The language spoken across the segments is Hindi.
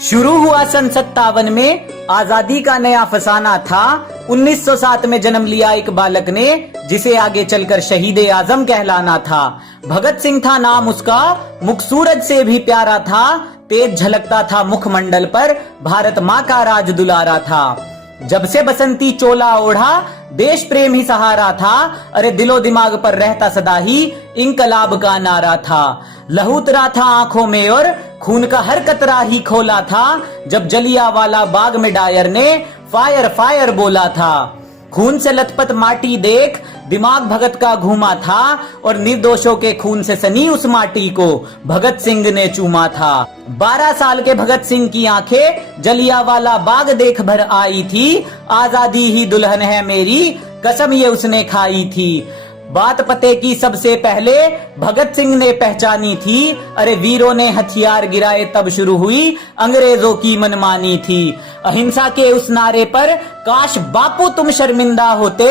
शुरू हुआ सन 57 में, आजादी का नया फसाना था। 1907 में जन्म लिया एक बालक ने, जिसे आगे चलकर शहीद ए आजम कहलाना था। भगत सिंह था नाम उसका, मुख सूरज से भी प्यारा था। तेज झलकता था मुखमंडल पर, भारत माँ का राज दुलारा था। जब से बसंती चोला ओढ़ा, देश प्रेम ही सहारा था। अरे दिलो दिमाग पर रहता सदा ही इंकलाब का नारा था। लहू उतरा था आंखों में और खून का हर कतरा ही खोला था। जब जलियांवाला बाग में डायर ने फायर फायर बोला था। खून से लथपथ माटी देख दिमाग भगत का घूमा था, और निर्दोषों के खून से सनी उस माटी को भगत सिंह ने चूमा था। 12 साल के भगत सिंह की आंखें जलियांवाला बाग देख भर आई थी। आजादी ही दुल्हन है मेरी, कसम ये उसने खाई थी। बात पते की सबसे पहले भगत सिंह ने पहचानी थी। अरे वीरों ने हथियार गिराए तब शुरू हुई अंग्रेजों की मनमानी थी। अहिंसा के उस नारे पर काश बापू तुम शर्मिंदा होते।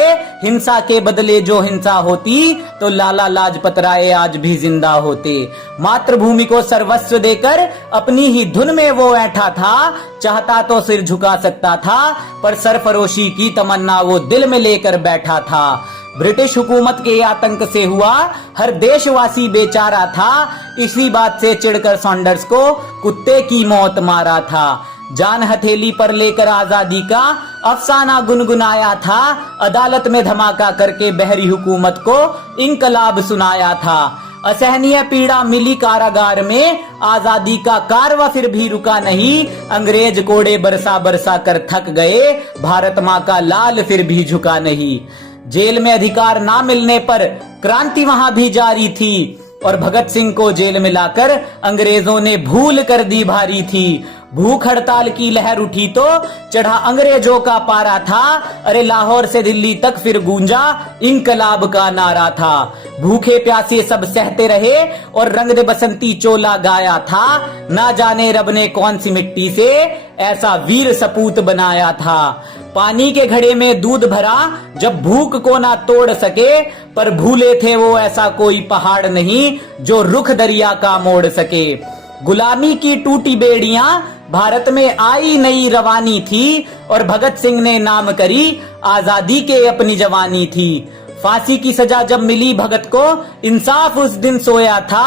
हिंसा के बदले जो हिंसा होती तो लाला लाजपत राय आज भी जिंदा होते। मातृभूमि को सर्वस्व देकर अपनी ही धुन में वो ऐठा था। चाहता तो सिर झुका सकता था, पर सरफरोशी की तमन्ना वो दिल में लेकर बैठा था। ब्रिटिश हुकूमत के आतंक से हुआ हर देशवासी बेचारा था। इसी बात से चिढ़कर सॉन्डर्स को कुत्ते की मौत मारा था। जान हथेली पर लेकर आजादी का अफसाना गुनगुनाया था। अदालत में धमाका करके बहरी हुकूमत को इंकलाब सुनाया था। असहनीय पीड़ा मिली कारागार में, आजादी का कारवा फिर भी रुका नहीं। अंग्रेज कोड़े बरसा बरसा कर थक गए, भारत माँ का लाल फिर भी झुका नहीं। जेल में अधिकार ना मिलने पर क्रांति वहां भी जारी थी, और भगत सिंह को जेल में लाकर अंग्रेजों ने भूल कर दी भारी थी। भूख हड़ताल की लहर उठी तो चढ़ा अंग्रेजों का पारा था। अरे लाहौर से दिल्ली तक फिर गूंजा इंकलाब का नारा था। भूखे प्यासे सब सहते रहे और रंग दे बसंती चोला गाया था। ना जाने रब ने कौन सी मिट्टी से ऐसा वीर सपूत बनाया था। पानी के घड़े में दूध भरा जब भूख को ना तोड़ सके, पर भूले थे वो ऐसा कोई पहाड़ नहीं जो रुख दरिया का मोड़ सके। गुलामी की टूटी बेड़ियां भारत में आई नई रवानी थी, और भगत सिंह ने नाम करी आजादी के अपनी जवानी थी। फांसी की सजा जब मिली भगत को, इंसाफ उस दिन सोया था।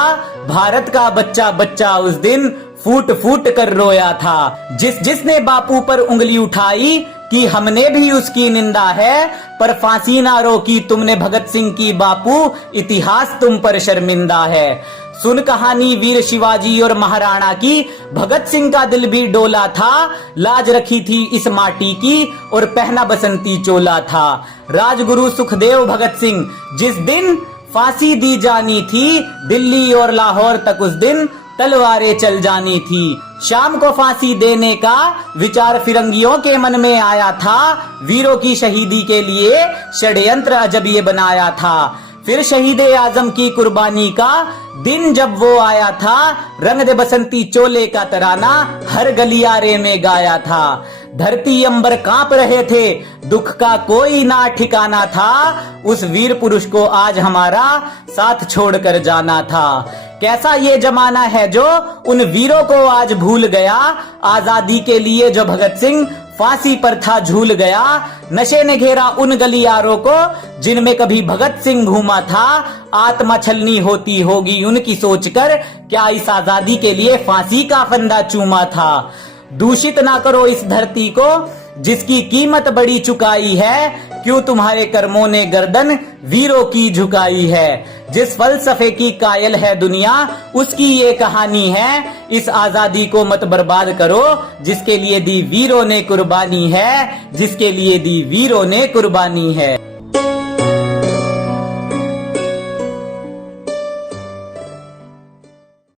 भारत का बच्चा बच्चा उस दिन फूट फूट कर रोया था। जिसने बापू पर उंगली उठाई कि हमने भी उसकी निंदा है, पर फांसी ना रोकी तुमने भगत सिंह की बापू, इतिहास तुम पर शर्मिंदा है। सुन कहानी वीर शिवाजी और महाराणा की, भगत सिंह का दिल भी डोला था। लाज रखी थी इस माटी की और पहना बसंती चोला था। राजगुरु सुखदेव भगत सिंह जिस दिन फांसी दी जानी थी, दिल्ली और लाहौर तक उस दिन तलवारें चल जानी थी। शाम को फांसी देने का विचार फिरंगियों के मन में आया था। वीरों की शहीदी के लिए षड्यंत्र अजब ये बनाया था। फिर शहीद ए आजम की कुर्बानी का दिन जब वो आया था, रंग दे बसंती चोले का तराना हर गलियारे में गाया था। धरती अंबर कांप रहे थे, दुख का कोई ना ठिकाना था। उस वीर पुरुष को आज हमारा साथ छोड़कर जाना था। कैसा ये जमाना है जो उन वीरों को आज भूल गया। आजादी के लिए जो भगत सिंह फांसी पर था झूल गया। नशे ने घेरा उन गलियारों को जिनमें कभी भगत सिंह घूमा था। आत्मा छलनी होती होगी उनकी सोचकर, क्या इस आजादी के लिए फांसी का फंदा चूमा था। दूषित ना करो इस धरती को जिसकी कीमत बड़ी चुकाई है। क्यों तुम्हारे कर्मों ने गर्दन वीरों की झुकाई है। जिस फलसफे की कायल है दुनिया, उसकी ये कहानी है। इस आजादी को मत बर्बाद करो जिसके लिए दी वीरों ने कुर्बानी है, जिसके लिए दी वीरों ने कुर्बानी है।